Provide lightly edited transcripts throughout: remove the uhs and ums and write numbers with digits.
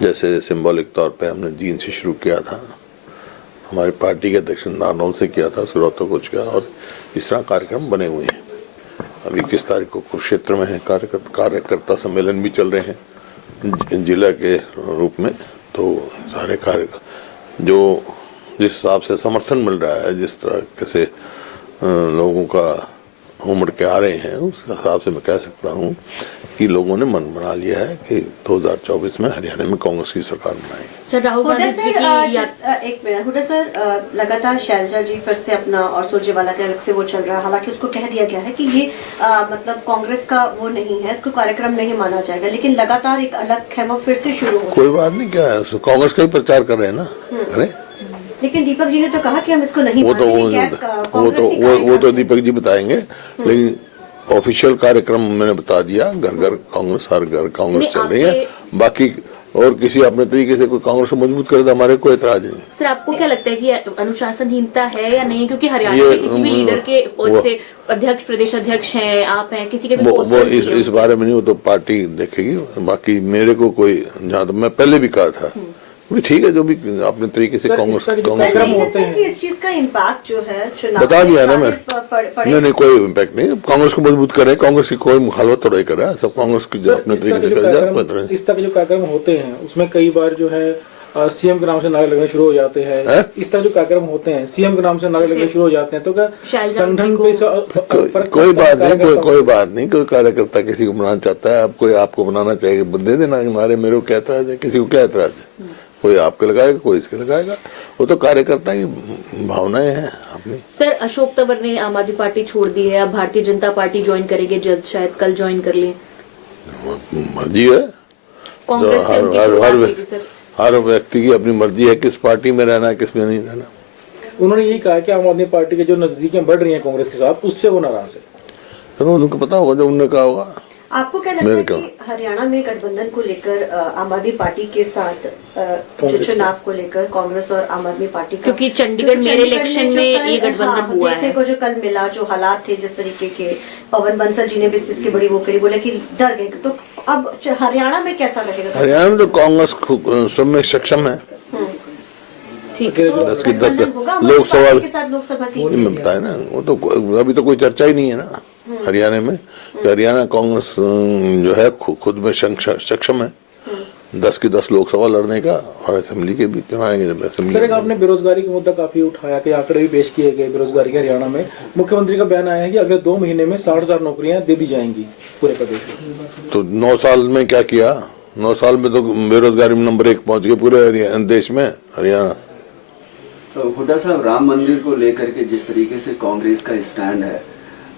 जैसे सिंबॉलिक तौर पे हमने जीन से शुरू किया था, हमारी पार्टी के अध्यक्ष नारनौल से किया था, फिर रोहतक किया, और इस तरह कार्यक्रम बने हुए हैं। अभी 21 तारीख को कुरुक्षेत्र में है कार्यकर्ता सम्मेलन भी चल रहे हैं जिला के रूप में। तो सारे कार्य जो जिस हिसाब से समर्थन मिल रहा है, जिस तरह से लोगों का उमड़ के आ रहे हैं, उस हिसाब से मैं कह सकता हूं कि लोगों ने मन बना लिया है कि 2024 में हरियाणा में कांग्रेस की सरकार बनाएगी। सर राहुल गांधी एक मिनट हुड्डा सर, लगातार शैलजा जी फिर से अपना और सुरजेवाला के अलग से वो चल रहा है। हालांकि उसको कह दिया गया है कि ये मतलब कांग्रेस का वो नहीं है, इसको कार्यक्रम नहीं माना जाएगा, लेकिन लगातार एक अलग खेमा फिर से शुरू हो। कोई बात नहीं, क्या है, कांग्रेस का ही प्रचार कर रहे हैं ना, करें। लेकिन दीपक जी ने तो कहा कि हम इसको नहीं वो तो दीपक जी बताएंगे, लेकिन ऑफिशियल कार्यक्रम मैंने बता दिया, घर घर कांग्रेस, हर घर कांग्रेस चल रही है। बाकी और किसी अपने तरीके से कोई कांग्रेस को मजबूत करे तो हमारे कोई एतराज नहीं। सर आपको क्या लगता है कि अनुशासनहीनता है या नहीं, क्योंकि हरियाणा के किसी भी लीडर के पद से अध्यक्ष, प्रदेश अध्यक्ष हैं, आप हैं, किसी के भी वो इस बारे में नहीं, वो तो पार्टी देखेगी। बाकी मेरे को कोई, जहाँ तक मैं पहले भी कहा था, ठीक है, जो भी अपने तरीके से कांग्रेस इस चीज का इम्पैक्ट जो है चुनाव बता दिया ना मैं, नहीं कोई इम्पैक्ट नहीं। कांग्रेस को मजबूत करे, कांग्रेस की कोई मुखालफत थोड़ा ही करे, सब कांग्रेस की अपने तरीके से करे। इस तरह के जो कार्यक्रम होते हैं उसमें कई बार जो है सीएम के नाम से नारे लगने शुरू हो जाते हैं। इस तरह जो कार्यक्रम होते हैं सीएम के नाम से नारे लगने शुरू हो जाते हैं, तो क्या संगठन पे कोई बात नहीं, कोई कार्यकर्ता किसी को बनाना चाहता है, कोई आपको बनाना चाहिए, दे देना नारे, मेरे को क्या एतराज है, किसी को क्या एतराज है, कोई आपके लगाएगा, कोई इसके लगाएगा, वो तो कार्यकर्ता की भावनाएं हैं अपनी। सर अशोक तंवर ने आम आदमी पार्टी छोड़ दी है, अब भारतीय जनता पार्टी ज्वाइन करेंगे जल्द, शायद कल ज्वाइन कर ले, मर्जी है। कांग्रेस हर व्यक्ति की अपनी मर्जी है किस पार्टी में रहना है, किस में नहीं रहना। उन्होंने यही कहा कि आम आदमी पार्टी के जो नजदीकियां बढ़ रही हैं कांग्रेस के साथ, उससे वो नाराज है। चलो उनको पता होगा जो उन्होंने कहा होगा। आपको क्या लगता है कि हरियाणा में गठबंधन को लेकर आम आदमी पार्टी के साथ जो चुनाव को लेकर कांग्रेस और आम आदमी पार्टी का, क्योंकि चंडीगढ़ मेरे इलेक्शन में ये गठबंधन हुआ देखने को जो कल मिला, जो हालात थे जिस तरीके के, पवन बंसल जी ने भी इस चीज की बड़ी वो करी, बोले कि डर गए। तो अब हरियाणा में कैसा रहेगा? हरियाणा में तो कांग्रेस सब में सक्षम है। ठीक है, 10 की 10 लोकसभा में बताया ना, वो तो अभी तो कोई चर्चा ही नहीं है ना हरियाणा में। हरियाणा कांग्रेस जो है खुद में सक्षम है 10 की 10 लोकसभा लड़ने का, और असेंबली के भी चुनाव आएंगे जब असेंबली। सर आपने बेरोजगारी का मुद्दा काफी उठाया कि आंकड़े भी पेश किए गए बेरोजगारी के। हरियाणा में मुख्यमंत्री का बयान आया है कि अगले 2 महीने में 60,000 नौकरियां दे दी जाएंगी पूरे प्रदेश में। तो 9 साल में क्या किया? 9 साल में तो बेरोजगारी में नंबर 1 पहुंच गए पूरे देश में हरियाणा। तो हुड्डा साहब, राम मंदिर को लेकर के जिस तरीके से कांग्रेस का स्टैंड है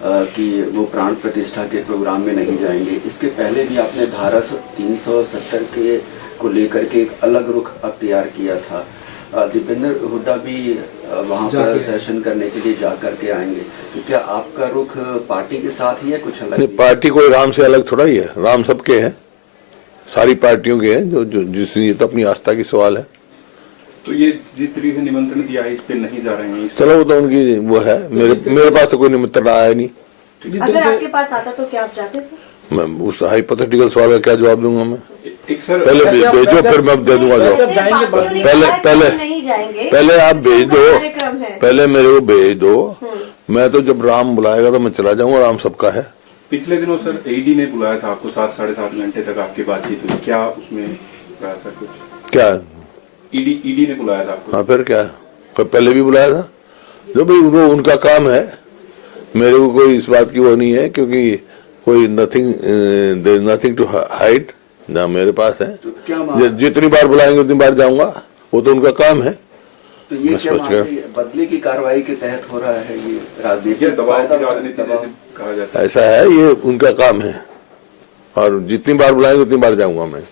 कि वो प्राण प्रतिष्ठा के प्रोग्राम में नहीं जाएंगे, इसके पहले भी आपने धारा 370 के को लेकर के एक अलग रुख अख्तियार किया था। दीपेंद्र हुड्डा भी वहां पर दर्शन करने के लिए जा करके आएंगे, तो क्या आपका रुख पार्टी के साथ ही है, कुछ अलग? पार्टी कोई राम से अलग थोड़ा ही है, राम सबके है, सारी पार्टियों के है, जो जिस ये तो अपनी आस्था की सवाल है। तो ये जिस तरीके से निमंत्रण दिया है इस पे नहीं जा रहे हैं? चलो वो तो उनकी वो है, मेरे पास तो कोई निमंत्रण आया नहीं। अगर आपके पास आता तो क्या आप जाते सर? मैं उस हाइपोथेटिकल सवाल का क्या जवाब दूंगा मैं? सर पहले भेजो, फिर मैं दे दूंगा जवाब। पहले आप भेज दो, पहले मेरे को भेज दो, मैं तो जब राम बुलाएगा तो मैं चला जाऊंगा, राम सबका है। पिछले दिनों सर ईडी ने बुलाया था आपको, 7 साढ़े 7 घंटे तक आपकी बातचीत हुई, क्या उसमें रहा सर कुछ? क्या ईडी ने बुलाया था आपको? हाँ फिर क्या, पहले भी बुलाया था, जो भाई वो उनका काम है, मेरे को कोई इस बात की वो नहीं है, क्योंकि कोई नथिंग टू हाइड ना मेरे पास है। तो जितनी बार बुलाएंगे उतनी बार जाऊंगा, वो तो उनका काम है। तो ये क्या बदले की कार्रवाई के तहत हो रहा है, ये राजनीति कहा जाता है? ऐसा है, ये उनका काम है, और जितनी बार बुलाएंगे उतनी बार जाऊंगा मैं।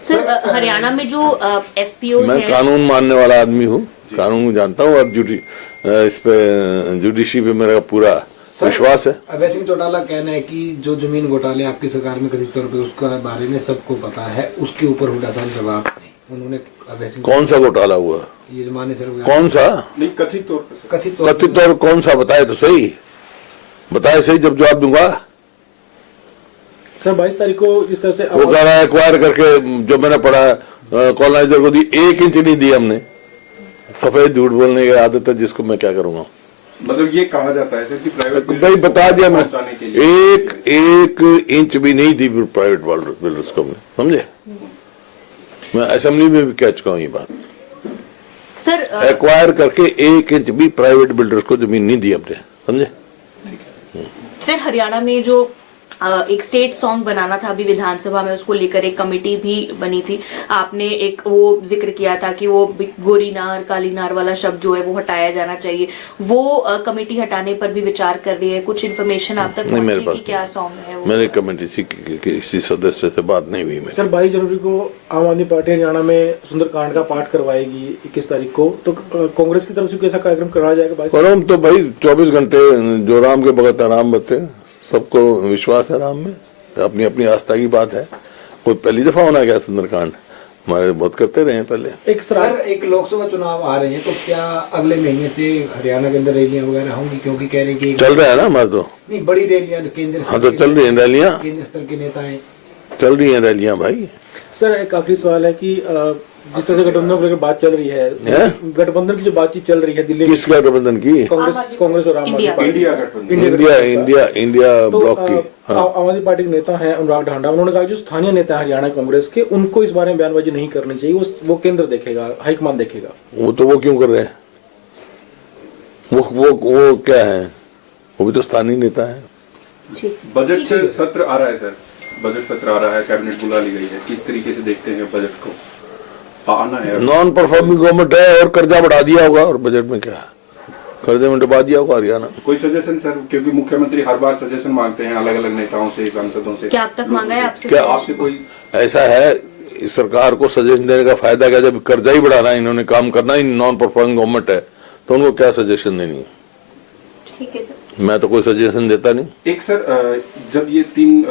सर हरियाणा में जो एफपीओ मैं कानून मानने वाला आदमी हूँ, कानून जानता हूँ, और इस पे जुडिशरी पे मेरा पूरा विश्वास है। अभय सिंह चौटाला कहना है कि जो जमीन घोटाले आपकी सरकार में कथित तौर पे उसका बारे में सबको पता है, उसके ऊपर हुड्डा साहब जवाब दें। उन्होंने अभय सिंह, कौन सा घोटाला हुआ? ये जमाने सर कौन सा? नहीं, कथित तौर कौन सा बताए तो सही, बताए सही, जब जवाब दूंगा। सर 22 तारीख को जिस तरह से वो कह रहा है एक्वायर करके, जो मैंने पढ़ा कॉलोनाइजर को दी 1 इंच नहीं दी हमने। सफेद झूठ बोलने की आदत है जिसको मैं क्या करूंगा। मतलब ये कहा जाता है सर कि प्राइवेट भाई बता दिया मैं, पहुंचाने के लिए 1 इंच भी नहीं दी प्राइवेट बिल्डर्स को हमने, समझे। मैं असेंबली में भी कह चुका हूँ ये बात। सर एक्वायर करके 1 इंच भी प्राइवेट बिल्डर्स को जमीन नहीं दी हमने, समझे। सर हरियाणा में जो एक स्टेट सॉन्ग बनाना था अभी विधानसभा में, उसको लेकर एक कमेटी भी बनी थी। आपने एक वो जिक्र किया था कि वो गोरी नार काली नार वाला शब्द जो है वो हटाया जाना चाहिए। वो कमेटी हटाने पर भी विचार कर रही है। कुछ इन्फॉर्मेशन आप तक पहुंची कि क्या सॉन्ग है वो? मेरी कमेटी किसी सदस्य से बात नहीं हुई। सर 22 जनवरी को आम आदमी पार्टी हरियाणा में सुंदरकांड का पाठ करवाएगी 21 तारीख को, तो कांग्रेस की तरफ से कैसा कार्यक्रम कराया जाएगा? परम तो भाई 24 घंटे जो राम के भगत राम बते, सबको विश्वास है राम में, अपनी अपनी आस्था की बात है। कोई पहली दफा होना क्या सुंदरकांड, हमारे बहुत करते रहे हैं पहले। एक लोकसभा चुनाव आ रहे हैं, तो क्या अगले महीने से हरियाणा के अंदर रैलियां वगैरह होंगी? क्योंकि कह रहे हैं कि चल रहा है ना हमारे तो। नहीं, बड़ी रैलियां केंद्र हाँ तो चल रही है रैलियां, केंद्र स्तर के नेता है, चल रही है रैलियां भाई। सर एक आखिरी सवाल है कि जिस तरह से गठबंधन को लेकर बात चल रही है, गठबंधन की जो बातचीत चल रही है दिल्ली में, किस गठबंधन की? कांग्रेस और आम आदमी पार्टी, इंडिया गठबंधन, इंडिया तो ब्लॉक की। हाँ। आम आदमी पार्टी के नेता हैं अनुराग ढांडा, उन्होंने कहा कि जो स्थानीय नेता है हरियाणा कांग्रेस के, उनको इस बारे में बयानबाजी नहीं करनी चाहिए, वो केंद्र देखेगा, हाईकमान देखेगा। वो तो वो क्यों कर रहे हैं? वो क्या है, वो भी तो स्थानीय नेता है। बजट सत्र आ रहा है सर, बजट सत्र आ रहा है, कैबिनेट बुला ली गई है, किस तरीके से देखते हैं बजट को? आना है, नॉन परफॉर्मिंग गवर्नमेंट है और कर्जा बढ़ा दिया होगा, और बजट में क्या है, कर्जे में डुबा दिया होगा हरियाणा। कोई सजेशन सर, क्योंकि मुख्यमंत्री हर बार सजेशन मांगते हैं अलग अलग नेताओं से, सांसदों से। क्या अब तक मांगा है आपसे? क्या आपसे कोई ऐसा है, इस सरकार को सजेशन देने का फायदा क्या? जब कर्जा ही बढ़ाना है इन्होंने, काम करना ही नॉन परफॉर्मिंग गवर्नमेंट है, तो उनको क्या सजेशन देनी है? ठीक है सर। मैं तो कोई सजेशन देता नहीं। एक सर, जब ये 3